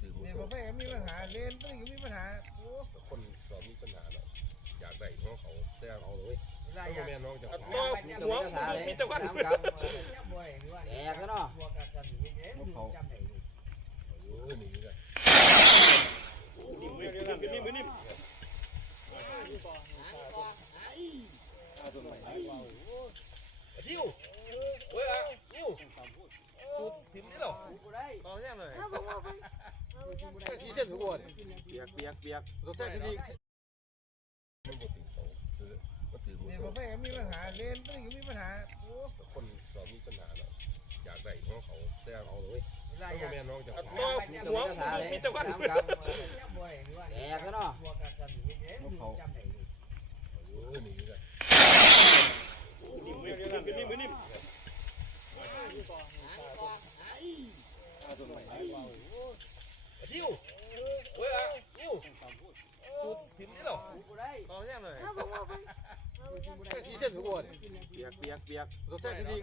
ถือมือผมไม่มีปัญหาเล่นไม่มีปัญหาคนสอบมีปัญหาแล้วอยากได้ของเขาแต่เอาเลยต้องแม่น้องจะตัวหัวมีแต่วันแตกแล้วเนาะเขาหนีเลยนิ่มดิวเว้ยอ่ะดิวตูดถิ่มนี่หรอเขาแน่เลยชี้เส้นทุกคนเปียกตัวแท้ที่ดีมันบ่ติดเขามันถือเนี่ยผมไม่มีปัญหาเล่นไม่มีปัญหาคนสอบมีปัญหาแล้วอยากได้ของเขาแต่เอาเลยต้องแม่น้องจะตัวหัวมีแต่วันแตกแล้วเนาะเขาหนีเลยนิ่มดิวเว้ยอ่ะดิวตูดถิ่มนี่หรอเขาแน่เลยชี้เส้นทุกคนเปียกตัวแท้ที่ดี